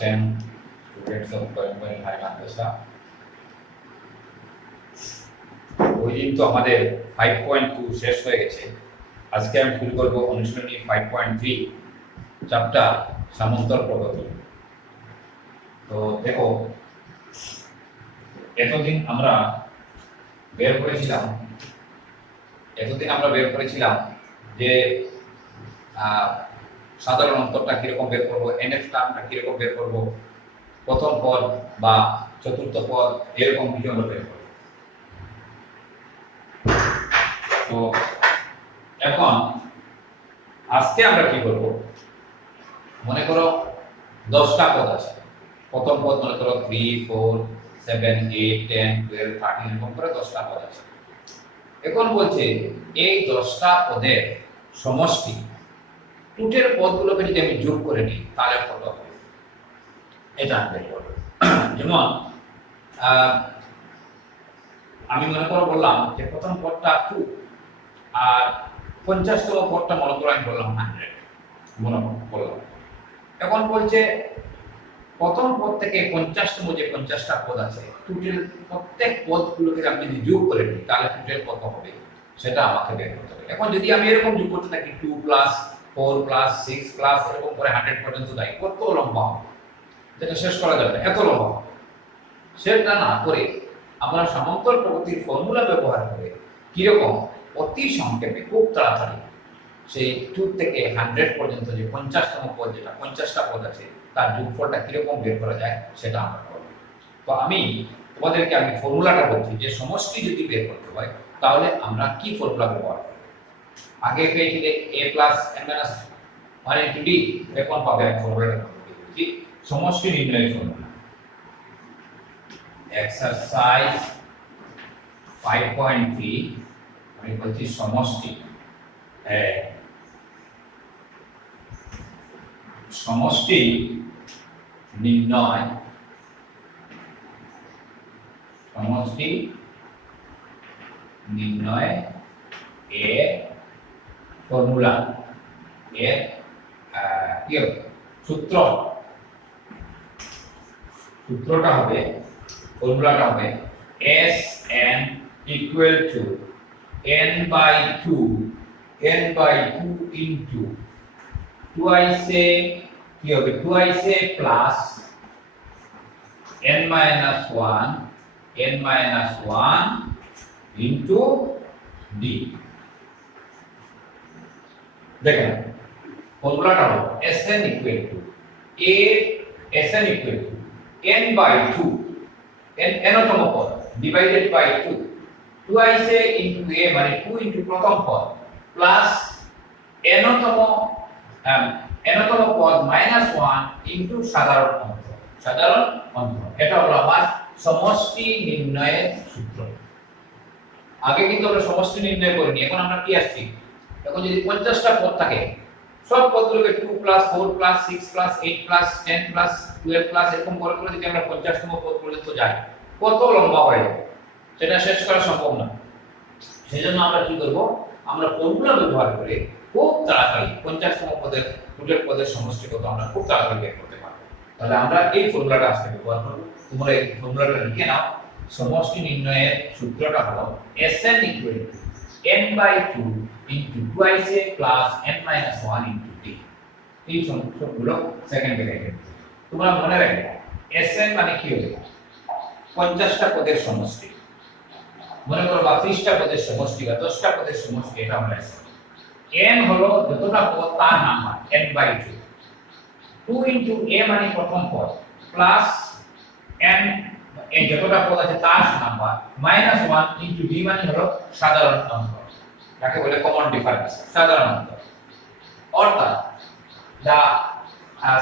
10 students of Coimbatore High Madrasa। ওই দিন তো আমাদের 5.2 শেষ হয়ে গেছে। আজকে আমি শুরু করব অনুশীলনী 5.3 চ্যাপ্টার সামান্তর পদ্ধতি। তো দেখো, এতদিন আমরা বের করেছিলাম যে সাধারণ অন্তরটা কিরকম বের করবো, এনএফ টার্মটা কিরকম বের করবো, প্রথম পদ বা চতুর্থ পদ এরকম কিছু আমরা বের করবো। তো এখন আজকে আমরা কি করব, মনে করো 10টা পদ আছে। প্রথম পদ মনে করো 3, 4, 7, 8, 10, 12, 13 এরকম করে 10টা পদ আছে। এখন বলছে এই 10টা পদের সমষ্টি, টোটাল পদগুলোকে যদি আমি যোগ করে নিই তাহলে কত হবে এটা আমি বের করব। যেমন আমি মনে করো বললাম যে প্রথম পদটা 2 আর 50তম পদটা মনে করো আমি বললাম 100 মনে বললাম। এখন বলছে প্রথম পদ থেকে 50তম যে 50টা পদ আছে, টোটাল প্রত্যেক পদগুলোকে আমি যদি যোগ করে নিই তাহলে টোটাল কত হবে সেটা আমাকে বের করতে হবে। এখন যদি আমি এরকম যোগ করতে থাকি 2 প্লাস 4 প্লাস 6 প্লাস এরকম করে 100 পর্যন্ত যাই, কত লম্বা হবে যেটা শেষ করা যাবে, এত লম্বা। সেটা না করে আমরা সমান্তর পদ্ধতির ফর্মুলা ব্যবহার করে কিরকম অতি সংক্ষেপে খুব তাড়াতাড়ি সেই 2 থেকে 100 পর্যন্ত যে 50তম পদ, যেটা 50টা পদ আছে, তার যোগফলটা কিরকম বের করা যায় সেটা আমরা করব। তো আমি তোমাদেরকে ফর্মুলাটা বলছি যে সমষ্টি যদি বের করতে হয় তাহলে আমরা কি ফর্মুলা ব্যবহার করব। আগে পেয়েছিলে a plus n minus 1 into d, এখন পাবে ফর্মুলাটা বলছি সমষ্টি নির্ণয়ের ফর্মুলা। এক্সারসাইজ 5.3 আমি বলছি সমষ্টি সমষ্টি নির্ণয়, সমষ্টি নির্ণয় এর ফর্মুলা, এর কি হবে সূত্রটা হবে, ফর্মুলাটা হবে Sn equal to n by 2 into twice কি হবে twice plus n minus 1 into d। দেখেন ফর্মুলাটা হলো Sn equal to n by 2, nতম পদ divided by 2 twice into a মানে 2 into প্রথম পদ প্লাস nতম পদ minus 1 into সাধারণ অন্তর। এটা হলো আমার সমষ্টি নির্ণয়ের সূত্র। আগে কিন্তু আমরা সমষ্টি নির্ণয় করিনি, এখন আমরা কি আসছি, এখন যদি 50টা পদ থাকে সব পদগুলোকে 2 plus 4 plus 6 plus 8 plus 10 plus 12 plus এরকম করে করে যদি আমরা 50তম পদ পর্যন্ত যাই, কত লম্বা হয়ে যাবে সেটা শেষ করা সম্ভব না। সেজন্য আমরা কি করব, আমরা ফর্মুলা ব্যবহার করে খুব তাড়াতাড়ি 50তম পদের টোটাল পদের সমষ্টি কত আমরা খুব তাড়াতাড়ি বের করতে পারবো। তাহলে আমরা এই ফর্মুলাটা আজকে ব্যবহার করব। তোমরা এই ফর্মুলাটা লিখে নাও। সমষ্টি নির্ণয়ের সূত্রটা হলো Sn equal to n by 2 into twice a plus n minus 1 into d। এই সূত্রগুলো সেকেন্ডে রেখে তোমরা মনে রাখবে Sn মানে কি হবে, 50টা পদের সমষ্টি, মনে করো বা 30টা পদের সমষ্টি বা 10টা পদের সমষ্টি, এটা আমরা n হলো যতটা পদ তার number n by 2, 2 into a মানে প্রথম পদ প্লাস n এই যতটা পদ আছে তার নাম্বার মাইনাস 1 into d মানে হলো সাধারণ অন্তর, যাকে বলে কমন ডিফারেন্স, সাধারণ অন্তর। অর্থাৎ the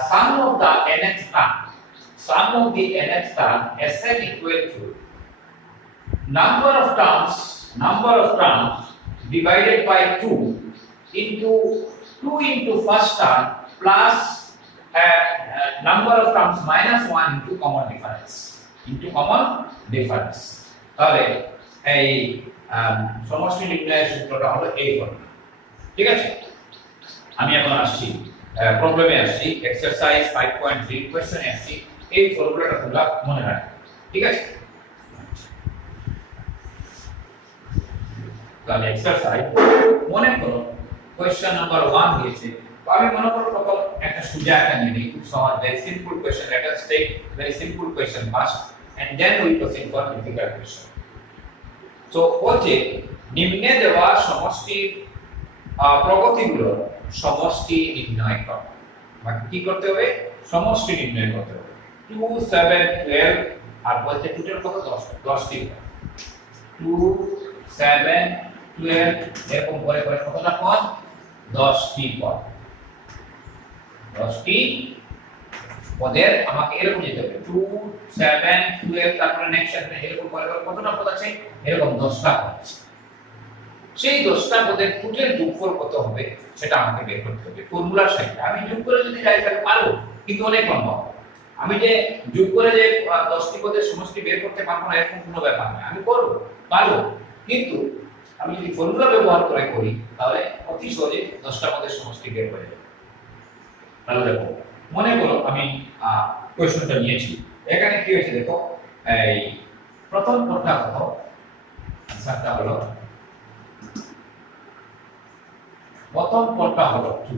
sum of the nth term Sn equal to number of terms divided by 2 into first term plus number of terms minus 1 into common difference। তাহলে এই সমষ্টি নির্ণয়ের সূত্রটা হলো এই ফর্মুলা। ঠিক আছে, আমি এখন আসছি প্রবলেমে আসছি, এক্সারসাইজ 5.3 কোশ্চেনে আসছি, এই ফর্মুলাটা তোমরা মনে রাখবে, ঠিক আছে? তাহলে এক্সারসাইজ মনে করো কোশ্চেন নাম্বার 1 দিয়েছে, তো আমি মনে করো প্রথম একটা সোজা একটা নিয়ে নিই, খুব সহজ, very simple question, let us take very simple question first and then we proceed for difficult question. তো বলছে নিম্নে দেওয়া সমষ্টির প্রগতিগুলো সমষ্টি নির্ণয় করো। মানে কি করতে হবে? সমষ্টি নির্ণয় করতে হবে। 2 7 12 আর বলছে টোটাল কত? 10টি। 2 7 12 এরকম করে করে কতটা পদ? 10টি পদ। 10টি পদের আমাকে এরকম যেতে হবে 2 7 12 তারপরে নেক্সট এরকম করে করে কতটা পদ আছে? এরকম 10টা পদ আছে। সেই 10টা পদের টোটাল যোগফল কত হবে সেটা আমাকে বের করতে হবে ফর্মুলার সাহায্যে। আমি যোগ করে যদি যাই তাহলে পারবো, কিন্তু অনেক লম্বা। আমি যে যোগ করে যে 10টি পদের সমষ্টি বের করতে পারবো না এরকম কোনো ব্যাপার নয়, আমি করব, পারবো, কিন্তু আমি যদি ফর্মুলা ব্যবহার করে করি তাহলে অতি সহজে 10টা পদের সমষ্টি বের হয়ে যাবে। তাহলে দেখো, মনে করো আমি কোশ্চেনটা নিয়েছি, এখানে কি হয়েছে দেখো, এই প্রথম পদটা কত? আনসারটা হলো, প্রথম পদটা হলো 2।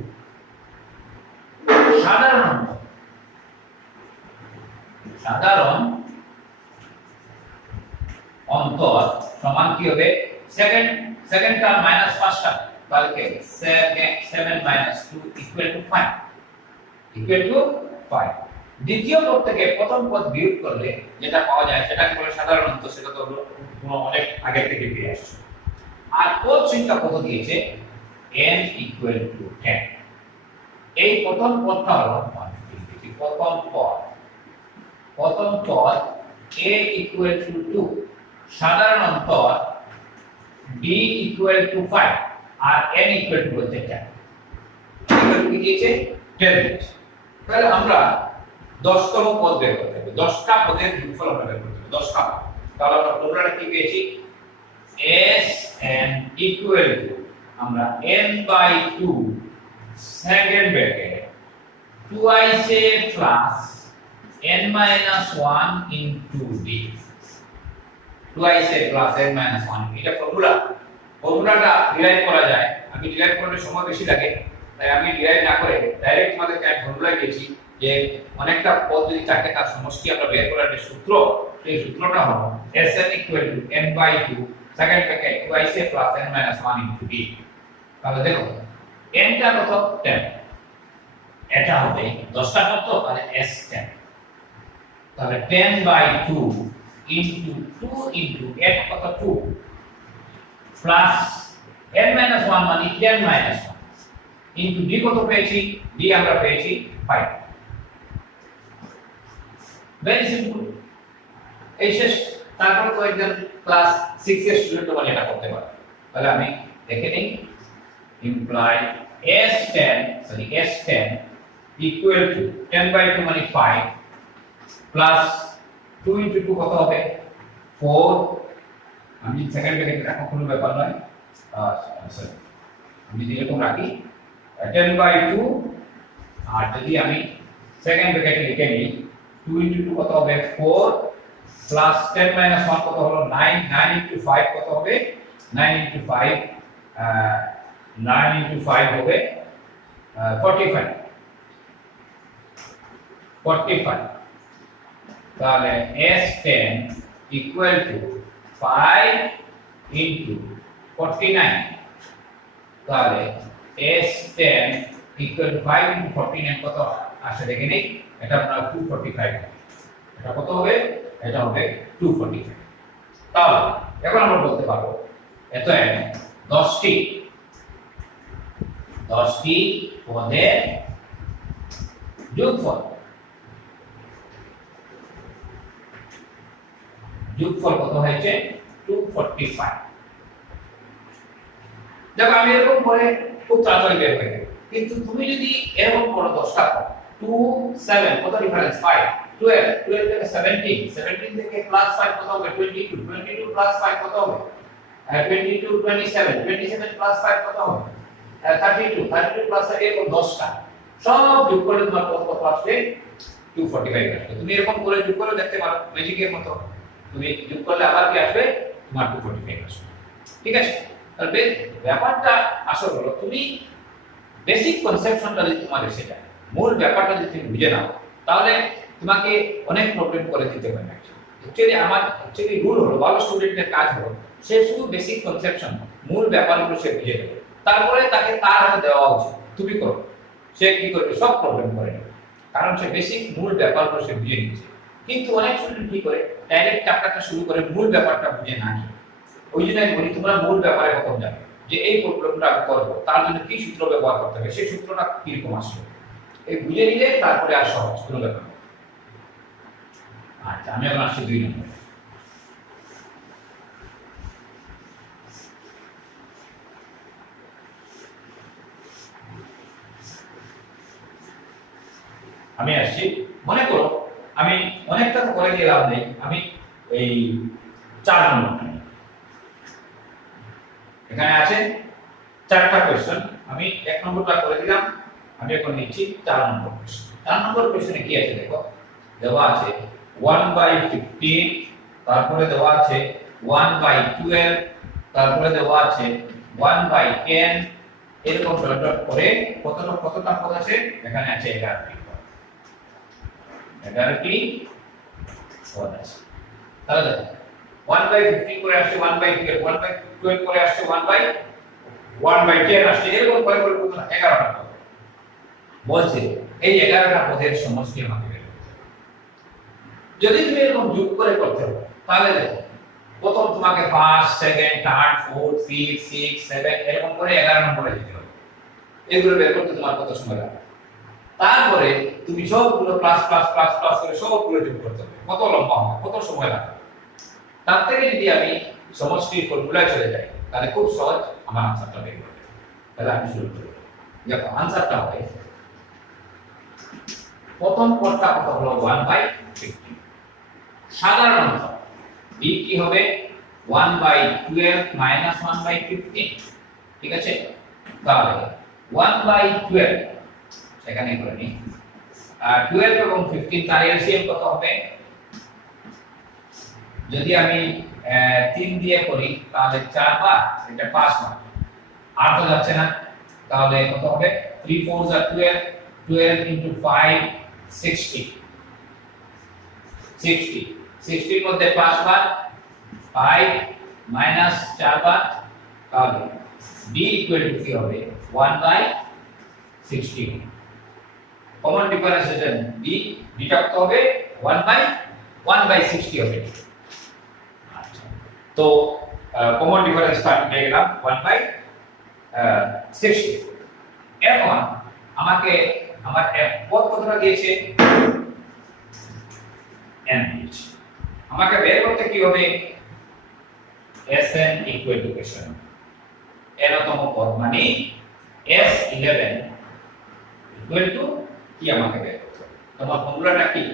সাধারণ অন্তর সমান কি হবে? সেকেন্ডটা মাইনাস ফার্স্টটা, তাহলে কি হবে? 7 minus 2 equal to 5, equal to 5। দ্বিতীয় পদ থেকে প্রথম পদ বিয়োগ করলে যেটা পাওয়া যায় সেটাকে বলে সাধারণ অন্তর, সেটা তো কোনো অনেক আগে থেকে পেয়ে আসছে। আর পদ সংখ্যা কত দিয়েছে? n equal two 10। এই প্রথম পদটা হলো প্রথম পদ a ইকুয়াল টু 2, সাধারণ অন্তর b ইকুয়াল টু 5 আর n ইকুয়াল টু বলতে 10। ইকুয়াল টু কি দিয়েছে? 10 দিয়েছে। তাহলে আমরা 10তম পদ বের করতে হবে, 10টা পদের যোগফল আমরা বের করতে হবে, 10টা। তাহলে আমরা ফর্মুলাটা কি পেয়েছি? Sn ইকুয়াল টু আমরা n by 2 second bracket twice a plus n minus 1 into d, twice a plus n minus 1, এটা ফর্মুলাটা ডিরাইভ করা যায়। আমি ডিরাইভ করলে সময় বেশি লাগে, তাই আমি ডিরাইভ না করে ডাইরেক্ট তোমাদের কাছে ফর্মুলা দিয়েছি যে অনেকটা পদ যদি থাকে তার সমষ্টি আমরা বের করার যে সূত্র, সেই সূত্রটা হলো Sn equal to n by 2 second bracket twice a plus n minus 1 into d। তাহলে দেখো n টা কত? 10, এটা হবে 10টা কত? তাহলে S10। তাহলে 10 by 2 into 2 into n কত? 2 plus n minus 1 মানে 10 minus 1 into d কত পেয়েছি? d আমরা পেয়েছি 5। ভেরি সিম্পল, এই শেষ। তারপর কয়েকজন ক্লাস 6 এর স্টুডেন্ট মানে এটা করতে পারে। তাহলে আমি দেখে নিই, imply S10 equal to 10 by 2 মানে 5 plus 2 into 2 কত হবে? 4। আমি সেকেন্ড ব্র্যাকেট রাখা কোনো ব্যাপার নয়, সরি আমি যদি এরকম রাখি 10 by 2, আর যদি আমি সেকেন্ড ব্র্যাকেট লিখে নিই 2 into 2 কত হবে? 4 plus 10 minus 1 কত হলো? 9। 9 into 5 কত হবে? 9 into 5 9 into 5 হবে 45। তাহলে S10 equal to 5 into 49। তাহলে S10 equal to 5 into 49 কত আসে দেখে নিই, এটা আমরা 245। এটা কত হবে? এটা হবে 245। তাহলে এখন আমরা বলতে পারবো এত 10টি পদের যোগফল কত হয়েছে? 245। দেখো আমি এরকম করে খুব তাড়াতাড়ি বের হয়ে গেল, কিন্তু তুমি যদি এরকম করো 10টা 2 7 কত ডিফারেন্স? 5 12 12 থেকে 17 17 থেকে প্লাস 5 কত হবে? 22 22 প্লাস 5 কত হবে? 22 27 27 প্লাস 5 কত হবে? 32 32 প্লাস 8 এরকম 10টা সব যোগ করলে তোমার কত আসবে 245 আসবে। তুমি এরকম করে যোগ করে দেখতে পারো ম্যাজিকের মতো, তুমি যোগ করলে আবার কি আসবে তোমার 245 আসবে। ঠিক আছে, তাহলে ব্যাপারটা আসল হলো তুমি বেসিক কনসেপশনটা যদি তোমার এসে যায়, মূল ব্যাপারটা যদি তুমি বুঝে নাও, তাহলে তোমাকে অনেক প্রবলেম করে দিতে পারে না। অ্যাকচুয়ালি রুল হলো, ভালো স্টুডেন্টের কাজ হলো সে শুধু বেসিক কনসেপশন মূল ব্যাপারগুলো সে বুঝে নেবে, তারপরে তাকে তার হাতে দেওয়া উচিত তুমি করো, সে কি করবে সব প্রবলেম করে নেবে, কারণ সে বেসিক মূল ব্যাপারগুলো সে বুঝে নিচ্ছে। কিন্তু অনেক স্টুডেন্ট কি করে ডাইরেক্ট চ্যাপ্টারটা শুরু করে মূল ব্যাপারটা বুঝে না নিয়ে। ওই জন্য আমি বলি তোমরা মূল ব্যাপারে কখন যাবে, যে এই প্রবলেমটা আমি করবো তার জন্য কি সূত্র ব্যবহার করতে হবে, সেই সূত্রটা কিরকম আসবে এই বুঝে নিলে তারপরে আর সহজ কোনো ব্যাপার না। আচ্ছা, আমি এখন আসছি 2 নম্বরে। আমি আসছি, মনে করো আমি অনেকটা তো করে দিয়ে লাভ নেই, আমি এই 4 নম্বরটা নিই। এখানে আছে 4টা কোশ্চেন, আমি 1 নম্বরটা করে দিলাম, আমি এখন নিচ্ছি 4 নম্বর কোশ্চেন। 4 নম্বর কোশ্চেনে কি আছে দেখো, দেওয়া আছে 1/15, তারপরে দেওয়া আছে 1/12, তারপরে দেওয়া আছে 1/10, এরকম ডট ডট করে কতটা পদ আছে, এখানে আছে 11টি পদ, 11টি পদ আছে। তাহলে দেখো 1/15 করে আসছে 1/12, 1/12 করে আসছে 1/10 আসছে, এরকম করে করে কত 11টা পদ বলছে। এই 11টা পদের সমষ্টি আমাকে বের করতে হবে। যদি তুমি এরকম যোগ করে করতে হবে তাহলে দেখো প্রথম তোমাকে first, second, third, fourth, fifth, six, seven এরকম করে 11 নম্বরে যেতে হবে। এগুলো বের করতে তোমার কত সময় লাগবে, তারপরে তুমি সবগুলো প্লাস প্লাস প্লাস প্লাস করে সবগুলো যোগ করতে হবে, কত লম্বা হবে, কত সময় লাগবে। তার থেকে যদি আমি সমষ্টির ফর্মুলায় চলে যাই তাহলে খুব সহজ আমার আনসারটা বের করতে। তাহলে আমি শুরু করি, দেখো আনসারটা হবে প্রথম পদটা কত হলো 1/15, সাধারণত b কি হবে 1/12 মাইনাস 1/15, ঠিক আছে। তাহলে 1/12 এখানে করে নি, আর 12 এবং 15 তার এলসিএম কত হবে, যদি আমি 3 দিয়ে করি তাহলে 4 বার, এটা 5 বার, আর তো যাচ্ছে না, তাহলে কত হবে 3 4 যা 12, 12 into 5 60, 60 এর মধ্যে 5 বার, 5 মাইনাস 4 বার, তাহলে b ইকুয়াল টু কি হবে 1/60। কমন ডিফারেন্স এটা b, বিটা কত হবে 1/60 হবে। আচ্ছা, তো কমন ডিফারেন্সটা আমি পেয়ে গেলাম 1/60। এখন আমাকে আমার পদ কতটা দিয়েছে n দিয়েছে, আমাকে বের করতে কি হবে Sn ইকুয়াল টু n তম পদ মানে S11 ইকুয়াল টু কি আমাকে বের করতে হবে। তোমার ফর্মুলাটা কি,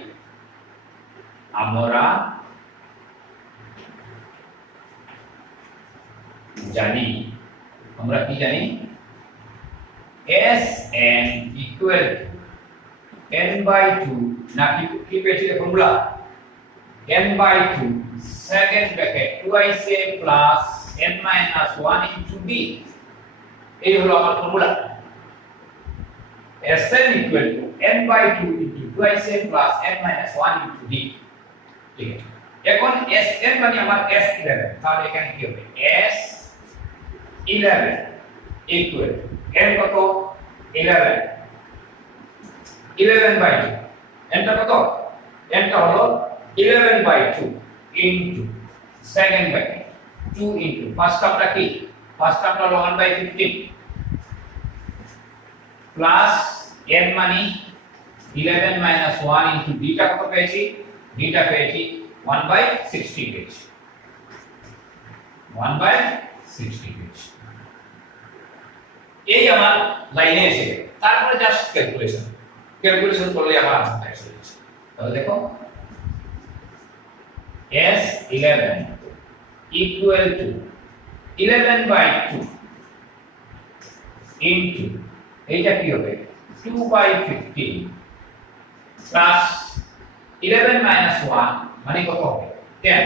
আমরা জানি, আমরা কি জানি Sn ইকুয়াল টু n/2 না কি পেয়েছি formula n/2 second bracket 2a plus n minus 1 into b, এই হলো আমার formula. Sn equal two n/2 into 2a plus n minus 1 into b, ঠিক আছে। এখন Sn মানে আমার S11, তাহলে এখানে কি হবে S11 ইকুয়াল n কত 11, 11/2, nটা কত, nটা হলো 11/2 into second bracket 2 into first টার্মটা কি, ফার্স্ট টার্মটা হলো 1/15 প্লাস n মানে 11 মাইনাস 1 ইনটু b টা কত পেয়েছি, b টা পেয়েছি 1/60 পেয়েছি, 1/60 পেয়েছি। এই আমার লাইনে এসে গেল, তারপরে জাস্ট ক্যালকুলেশন করলে আমার আনসারটা এসে যাচ্ছে। তাহলে দেখো S11 ইকুয়াল টু 11/2 ইনটু এইটা কি হবে 2/15 প্লাস 11 মাইনাস 1 মানে কত হবে 10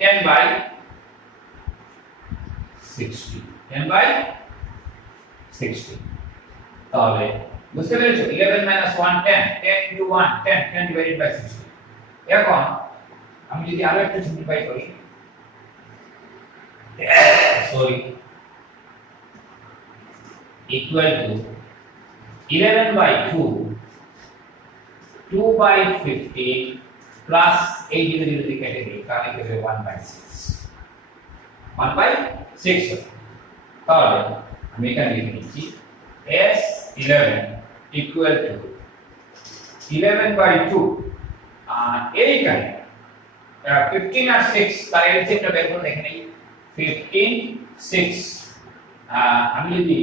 10/60 10/60 তাহলে বুঝতে পেরেছো 11 মাইনাস 1 10 10 into 1 10 10 divided by 60 এখন আমি যদি আরো একটু সিম্পলিফাই করি সরি equal to 11/2 2/15 plus 8 যদি কেটে দিই তাহলে কি হবে 1/6 তাহলে আমি এখানে লিখে নিচ্ছি s11 equal to 11/2 আর এইখানে 15 আর 6 তার এলসিএমটা বের করে দেখে নেই 15 6 আমি যদি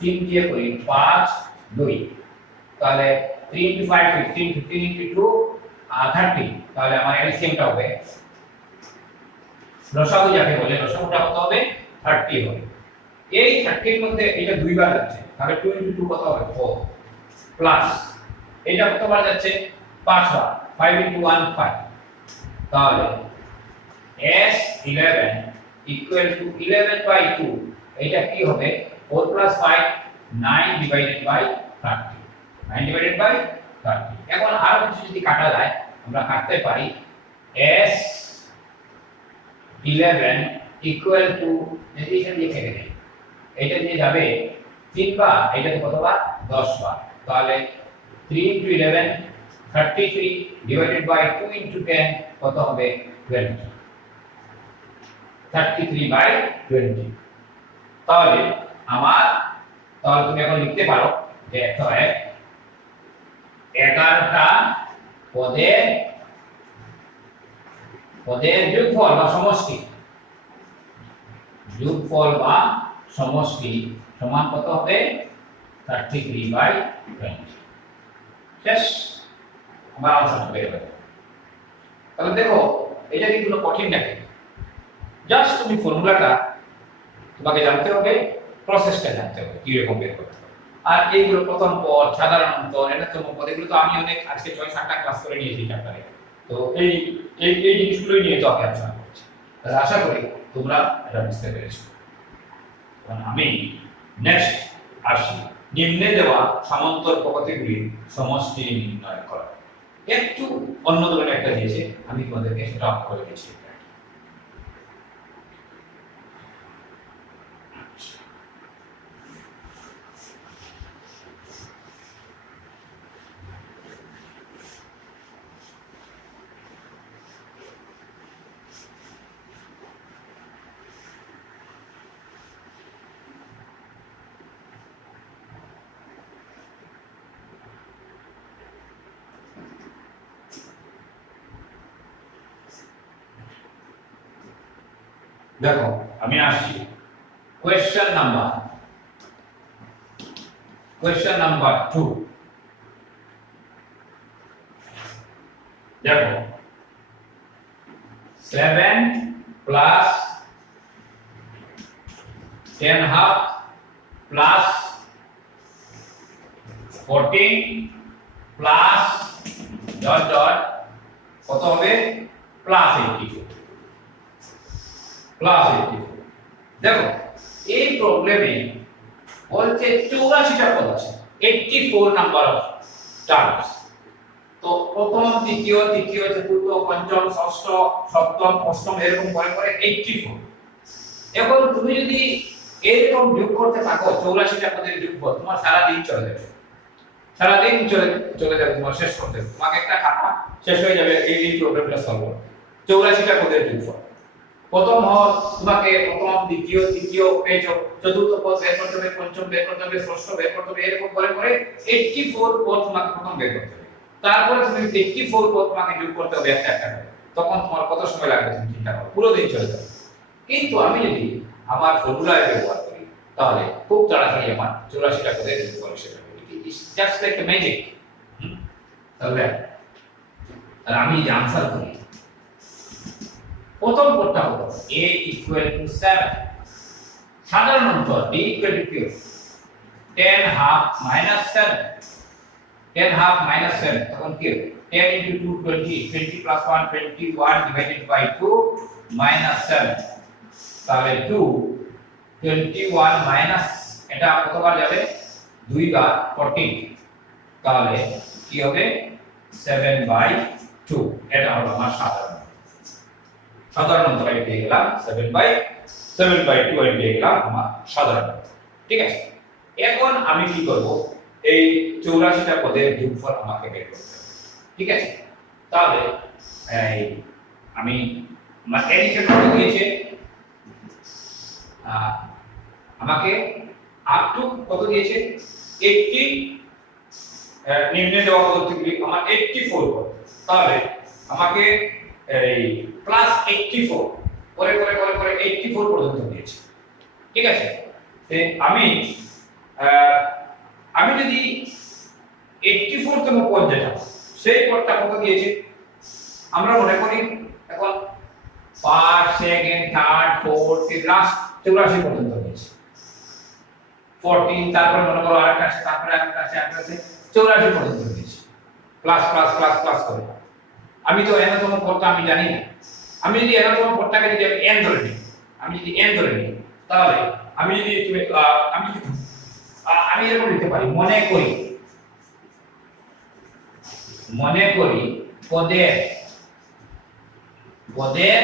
3 দিয়ে করি 5 2 তাহলে 3 into 5 15 15 into 2 30 তাহলে আমার এলসিএমটা হবে লসাগু যাকে বলে লসাগুটা কত হবে 30 হবে এই 30 এর মধ্যে এটা দুইবার যাচ্ছে তাহলে 2 into 2 কত হবে 4 প্লাস এটা কতবার যাচ্ছে 5 বার 5 into 1 5 তাহলে s11 equal to 11/2 এটা কি হবে 4 plus 5 9 divided by 30 9 divided by 30 এখন আর কিছু যদি কাটা যায় আমরা কাটতে পারি s11 equal to যদি এটা দিয়ে কেটে দেই এটা দিয়ে যাবে 3 বার এটা কতবার 10 বার তাহলে 3 into 11 33 divided by 2 into 10 কত হবে 20 33/20 তাহলে তুমি এখন লিখতে পারো যে 11টা পদের যোগফল বা সমষ্টি সমান কত হবে 33/20 শেষ আমার আলোচনা বের হবে তাহলে দেখো এটা কিন্তু কোনো কঠিন নাকি জাস্ট তুমি ফর্মুলাটা তোমাকে জানতে হবে প্রসেসটা জানতে হবে কি রকম বের করতে হবে আর এইগুলো প্রথম পদ সাধারণ পদ এটাতম পদ এগুলো তো আমি অনেক আজকে 6-7টা ক্লাস করে নিয়েছি চ্যাপ্টারে তো এই জিনিসগুলোই নিয়ে তো আমি আলোচনা করছি তাহলে আশা করি তোমরা এটা বুঝতে পেরেছো আমি নেক্সট আসি নিম্নে দেওয়া সমান্তর পদ্ধতিগুলির সমষ্টি নির্ণয় করা একটু অন্য ধরনের একটা দিয়েছে আমি তোমাদেরকে সেটা অফ করে দিয়েছি দেখো আমি আসছি কোয়েশ্চেন নাম্বার 2 দেখো 7 plus 10/2 plus 14 plus dot dot কত হবে plus 84 দেখো এই প্রবলেমে বলছে 84টা পদ আছে 84 নাম্বার অফ টার্মস তো প্রথম তৃতীয় চতুর্থ পঞ্চম ষষ্ঠ সপ্তম অষ্টম এরকম করে 84 এখন তুমি যদি এরকম যোগ করতে থাকো 84টা পদের যোগফল তোমার সারা দিন চলে যাবে তোমার শেষ করতে তোমাকে একটা খাতা শেষ হয়ে যাবে এই প্রবলেমটা সলভ করতে 84টা পদের যোগফল প্রথম তোমাকে প্রথম দ্বিতীয় তৃতীয় পেয়েছো চতুর্থ পদ বের করতে হবে পঞ্চম বের করতে হবে ষষ্ঠ বের করতে হবে এরকম করে 84 পদ তোমাকে প্রথম বের করতে হবে তারপরে তুমি 84 পদ তোমাকে যোগ করতে হবে একটা করে তখন তোমার কত সময় লাগবে তুমি চিন্তা করো পুরো দিন চলে যাবে কিন্তু আমি যদি আমার ফর্মুলায় ব্যবহার করি তাহলে খুব তাড়াতাড়ি আমার 84টা পদের যোগফল এসে যাবে it's just like a magic তাহলে আমি যদি আনসার করি প্রথম পদটা হলো a equal to 7 সাধারণ অন্তর b equal to 10 half minus 7 10 half minus 7 তখন কি হবে 10 into 2 20 20 plus 1 21 divided by 2 minus 7 তাহলে 2 21 minus এটা কতবার যাবে দুই বার 14 তাহলে কি হবে 7/2 এটা হলো আমার সাধারণ অন্তর পেয়ে গেলাম 7/2 এর পেয়ে গেলাম আমার সাধারণ অন্তর। ঠিক আছে, এখন আমি কি করব এই 84টা পদের যোগফল আমাকে বের করতে হবে। ঠিক আছে, তাহলে এই আমি আমার এর নিচে কত দিয়েছে আমাকে আপ টু কত দিয়েছে 80 নিম্নে দেওয়া পদ্ধতিগুলি আমার 84 তাহলে আমাকে এই প্লাস 84 করে করে করে করে 84 পর্যন্ত দিয়েছে। ঠিক আছে, আমি যদি 84 তম পদ যেটা সেই পদটা কত দিয়েছে আমরা মনে করি এখন first second third fourth last 84 পর্যন্ত দিয়েছে 14 তারপর মনে করো আরেকটা আছে তারপরে আরেকটা আছে 84 পর্যন্ত দিয়েছে প্লাস প্লাস প্লাস প্লাস করে। আমি তো n তম পদটা আমি জানি না, আমি যদি n তম পদটাকে যদি n ধরে নিই তাহলে আমি এরকম লিখতে পারি মনে করি পদের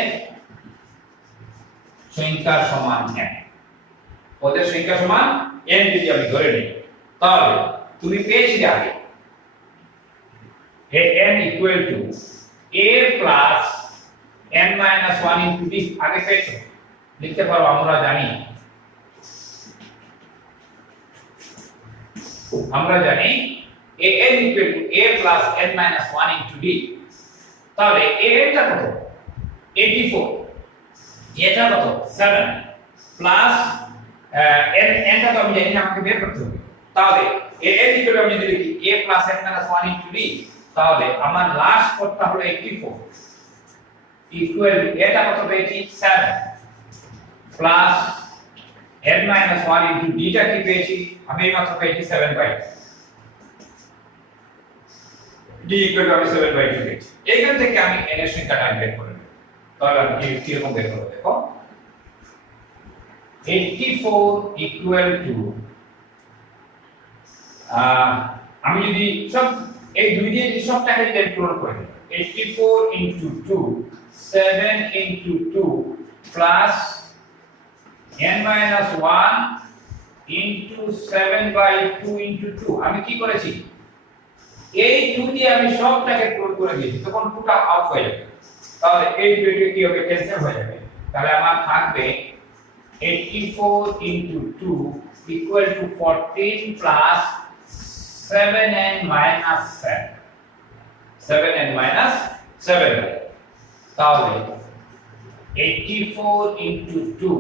সংখ্যা সমান n পদের সংখ্যা সমান n যদি আমি ধরে নিই তাহলে তুমি পেয়েছিলে আগে n equal to a plus n minus 1 into b আগে পেয়েছো লিখতে পারো আমরা জানি an equal to a plus n minus 1 into b তাহলে a টা কত 84 এটা কত 7 প্লাস n টা তো আমি জানি না আমাকে বের করতে হবে তাহলে an equal to আমি যদি লিখি a plus n minus 1 into b তাহলে আমার লাস্ট পদটা হলো 84 ইকুয়াল টু এটা কত পেয়েছি 7 plus n minus 1 into d টা কি পেয়েছি আমি মাত্র পেয়েছি 7/2 d ইকুয়াল টু আমি 7/2 পেয়েছি। এইখান থেকে আমি n এর সংখ্যাটা বের করে নেব তাহলে আমি কি রকম বের করব দেখো 84 ইকুয়াল টু আমি যদি সব এই দুই দিয়ে যদি সবটাকে যদি পূরণ করে দেব 84 into 2 7 into 2 plus n minus 1 into 7/2 into 2 আমি কি করেছি এই 2 দিয়ে আমি সবটাকে পূরণ করে দিয়েছি তখন 2টা আউট হয়ে যাবে তাহলে এই 2 কি হবে ক্যান্সেল হয়ে যাবে তাহলে আমার থাকবে 84 into 2 equal to 14 plus 7n minus 7 তাহলে 84 into 2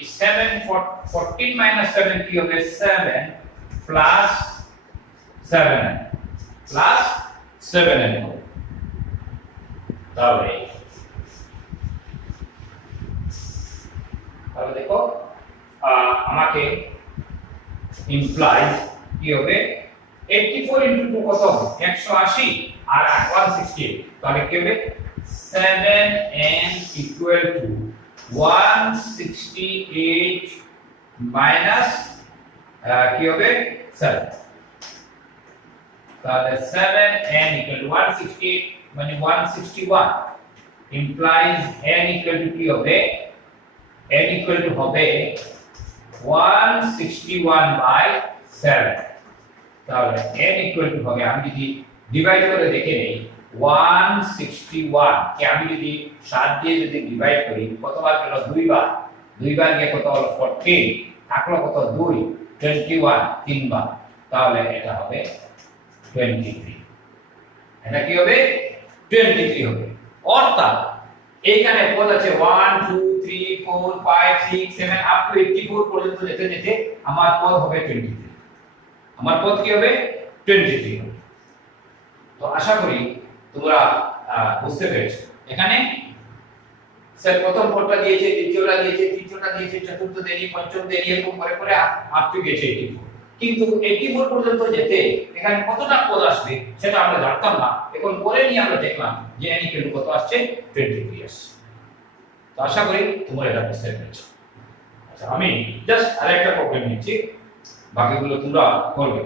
is 7 14 minus 7 কি হবে 7 plus 7n তাহলে দেখো আমাকে implies কি হবে 84 into 2 কত 180 আর 160 তাহলে কি হবে 7n equal to 168 minus কি হবে 7 তাহলে 7n equal to 168 মানে 161 implies n equal to কি হবে n equal to হবে 161/7 তাহলে n equal to হবে আমি যদি ডিভাইড করে দেখে নেই 161 কে আমি যদি 7 দিয়ে যদি ডিভাইড করি কতবার গেল দুইবার গিয়ে কত হলো 14 থাকলো কত 2 21 তিনবার তাহলে এটা হবে 23 এটা কি হবে 23 হবে অর্থাৎ এইখানে পদ আছে 1 2 3 4 5 6 7 আপ টু 84 পর্যন্ত যেতে যেতে আমার পদ হবে 23 আমার পদ কি হবে 23 হবে। তো আশা করি তোমরা বুঝতে পেরেছো এখানে স্যার প্রথম পদটা দিয়েছে দ্বিতীয়টা দিয়েছে তৃতীয়টা দিয়েছে চতুর্থ দেরি পঞ্চম দেরি এরকম করে করে আপ টু গেছে 84 কিন্তু 84 পর্যন্ত যেতে এখানে কতটা পদ আসবে সেটা আমরা জানতাম না। এখন পরে নিয়ে আমরা দেখলাম যে n ইকুয়াল কত আসছে 23 আসছে। তো আশা করি তোমরা এটা বুঝতে পেরেছো। আচ্ছা, আমি জাস্ট আরেকটা প্রবলেম নিচ্ছি, বাকিগুলো তোমরা করবে।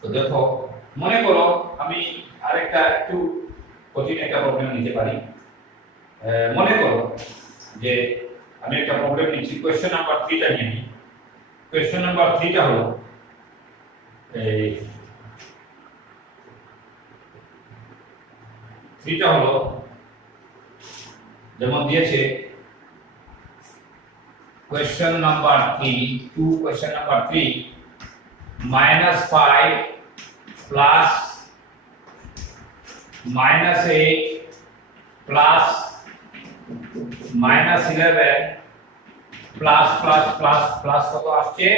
তো দেখো, মনে করো আমি আরেকটা একটু কঠিন একটা প্রবলেম নিতে পারি। মনে করো যে আমি একটা প্রবলেম নিচ্ছি, কোয়েশ্চেন নাম্বার 3 টা নিয়ে নিই। কোয়েশ্চেন নাম্বার 3 টা হলো এই 3 টা হলো যেমন দিয়েছে question number 3 to question number 3 -5 plus -8 plus -11 plus কত আসছে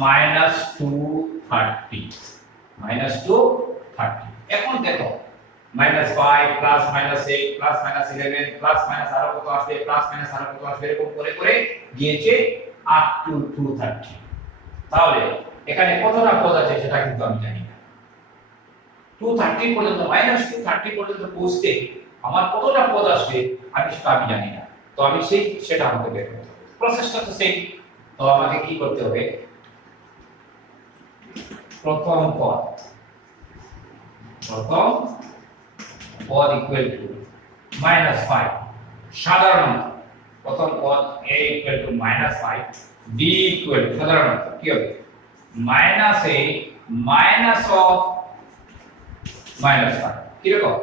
-230 -230। এখন দেখো -5 plus -8 plus -11 plus আরো কত আসবে plus আরো কত আসবে, এরকম করে করে গিয়েছে up to 230। তাহলে এখানে কতটা পদ আছে সেটা কিন্তু আমি জানি না। 230 পর্যন্ত -230 পর্যন্ত পৌঁছতে আমার কতটা পদ আসবে আমি সেটা জানি না। তো আমি সেটা আমাকে বের করতে হবে। প্রসেসটা তো সেম। তো আমাকে কি করতে হবে, প্রথম পদ ইকুয়াল টু -5 সাধারণত প্রথম পদ a equal to -5 b equal two সাধারণত কি হবে -a মাইনাস অফ -5 কিরকম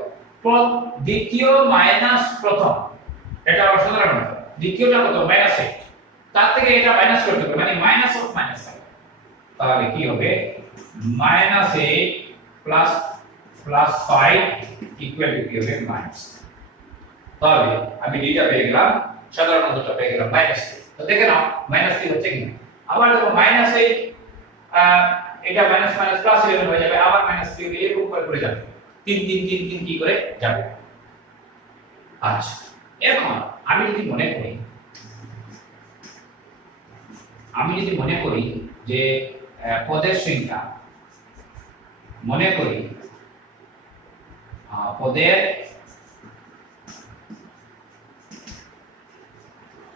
দ্বিতীয় মাইনাস প্রথম, এটা সাধারণত দ্বিতীয়টা কত -8, তার থেকে এটা মাইনাস করতে হবে মানে মাইনাস অফ -5। তাহলে কি হবে -a প্লাস 5 ইকুয়াল টু কি হবে মাইনাস। তাহলে আমি দুইটা পেয়ে গেলাম, সাধারণতটা পেয়ে গেলাম -3। তো দেখে নাও -3 হচ্ছে কিনা। আবার দেখো -8 এটা মাইনাস প্লাস 11 হয়ে যাবে, আবার -3 এরকম করে যাবে, 3 কি করে যাবে। আচ্ছা, এখন আমি যদি মনে করি যে পদের সংখ্যা পদের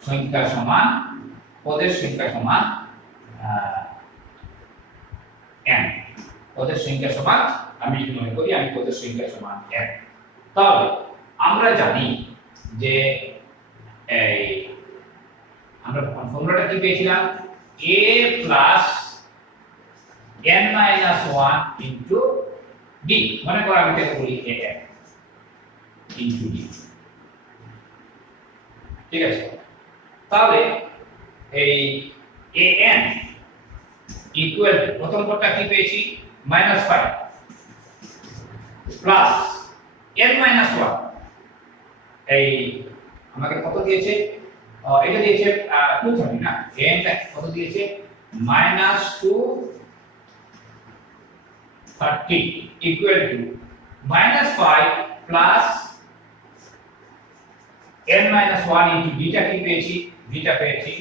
সংখ্যা সমান n, পদের সংখ্যা সমান আমি যদি মনে করি আমি পদের সংখ্যা সমান n, তাহলে আমরা জানি যে এই আমরা ফর্মুলাটা কি পেয়েছিলাম a plus n minus 1 into d। মনে করো আমি এটাকে বলি a n ইনটু d, ঠিক আছে। তাহলে এই a n ইকুয়াল প্রথম পদটা কি পেয়েছি -5 প্লাস n মাইনাস 1, এই আমাকে কত দিয়েছে, এটা দিয়েছে 230 না, n টা কত দিয়েছে -230 equal to -5 plus n minus 1 into beta কি পেয়েছি, beta পেয়েছি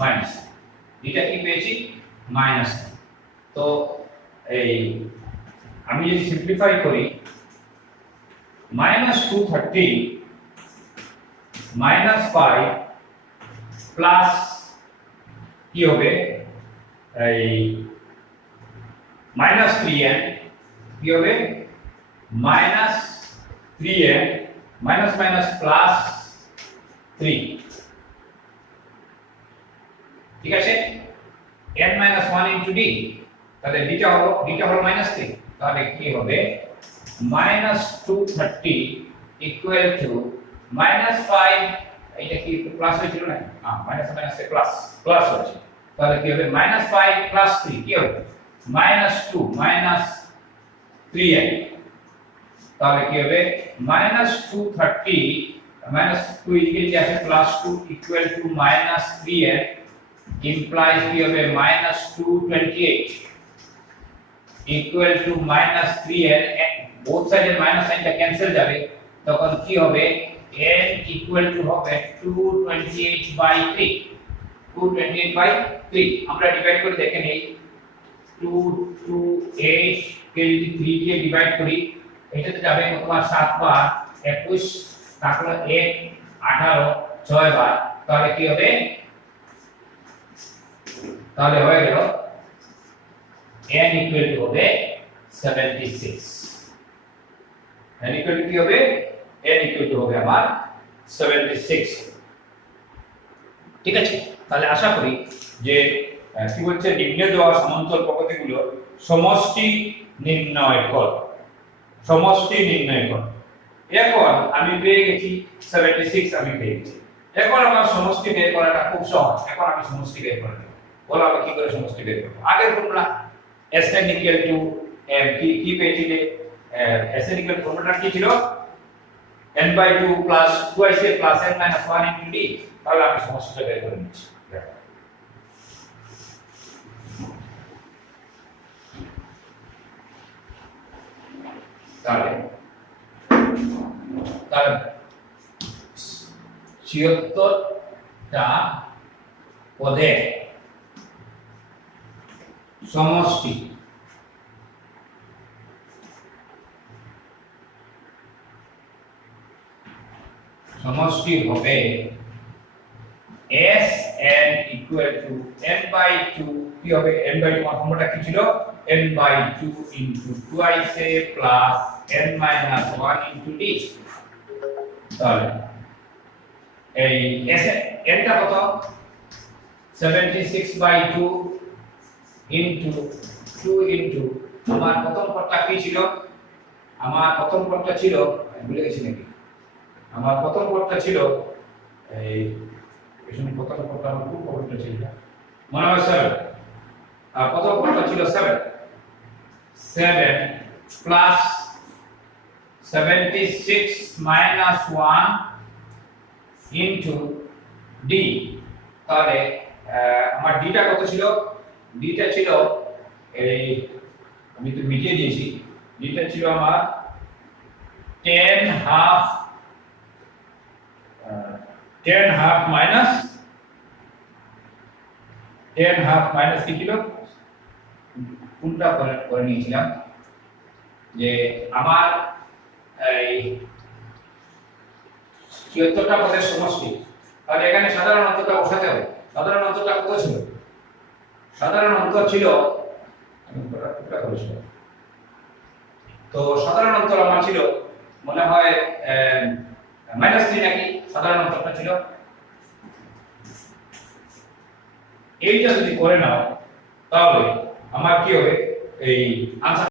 মাইনাস, beta কি পেয়েছি মাইনাস। তো এই আমি যদি সিম্পলিফাই করি -230 -5 প্লাস কি হবে এই -3n কি হবে -3n মাইনাস প্লাস 3, ঠিক আছে। n minus 1 into d, তাহলে ডিটা হলো -3, তাহলে কি হবে -230 ইকুয়াল টু -5, এটা কি প্লাস হয়েছিল না, মাইনাস প্লাস হচ্ছে, তাহলে কি হবে -5 প্লাস 3 কি হবে -2 -3n, তাহলে কি হবে -230 -2 এদিকে যে আছে +2 ইকুয়াল টু -3n ইমপ্লাইজ কি হবে -228 ইকুয়াল টু -3n, বোথ সাইডের মাইনাস সাইনটা ক্যান্সেল যাবে, তখন কি হবে n ইকুয়াল টু হবে 228/3। 228/3 আমরা ডিভাইড করে দেখে নেই। 228 কে যদি 3 দিয়ে ডিভাইড করি, এটাতে যাবে কতবার 7 বার, 21, তারপর 1 18 6 বার, তাহলে কি হবে, তাহলে হয়ে গেল n ইকুয়াল টু হবে 76। n ইকুয়াল টু কি হবে, n ইকুয়াল টু হবে আমার 76। ঠিক আছে, তাহলে আশা করি যে কি বলছে, নিম্নে দেওয়া সমান্তর প্রকৃতিগুলো সমষ্টি নির্ণয় কর, সমষ্টি নির্ণয় কর। এখন আমি পেয়ে গেছি 76, আমি পেয়ে গেছি। এখন আমার সমষ্টি বের করাটা খুব সহজ। এখন আমি সমষ্টি বের করে দেব। বলো আমি কি করে সমষ্টি বের করব? আগের ফর্মুলা Sn ইকুয়াল টু কি পেয়েছিলে, Sn ইকুয়াল ফর্মুলাটা কি ছিল, n/2 plus 2i plus n - 1 * d। তাহলে আমি সমষ্টিটা বের করে নিচ্ছি। তাহলে 76টা পদের সমষ্টি হবে Sn ইকুয়াল টু n/2, কি হবে n/2, ফর্মুলাটা কি ছিল, n/2 into 2i plus n - 1 into d। তাহলে এই n টা কত, 76/2 ইনটু 2 ইনটু আমার প্রথম পদটা কি ছিল, আমার প্রথম পদটা ছিল, ভুলে গেছি নাকি, আমার প্রথম পদটা ছিল এই এখানে প্রথম পদটা আমার কোন পদটা ছিল মনে হয় 7, আর প্রথম পদটা ছিল 7 প্লাস 76 মাইনাস 1 ইনটু d। তাহলে আমার d টা কত ছিল, d টা ছিল এই, আমি তো মিটিয়ে দিয়েছি, d টা ছিল আমার 10 হাফ মাইনাস কি ছিল, কোনটা করে নিয়েছিলাম, যে আমার এই 76টা পদের সমষ্টি। তাহলে এখানে সাধারণ অন্তরটা বসাতে হবে। সাধারণ অন্তরটা কত ছিল, সাধারণ অন্তর ছিল, তো সাধারণ অন্তর আমার ছিল মনে হয় -3 নাকি সাধারণ অন্তরটা ছিল। এইটা যদি করে নাও তাহলে আমার কি হবে, এই আনসার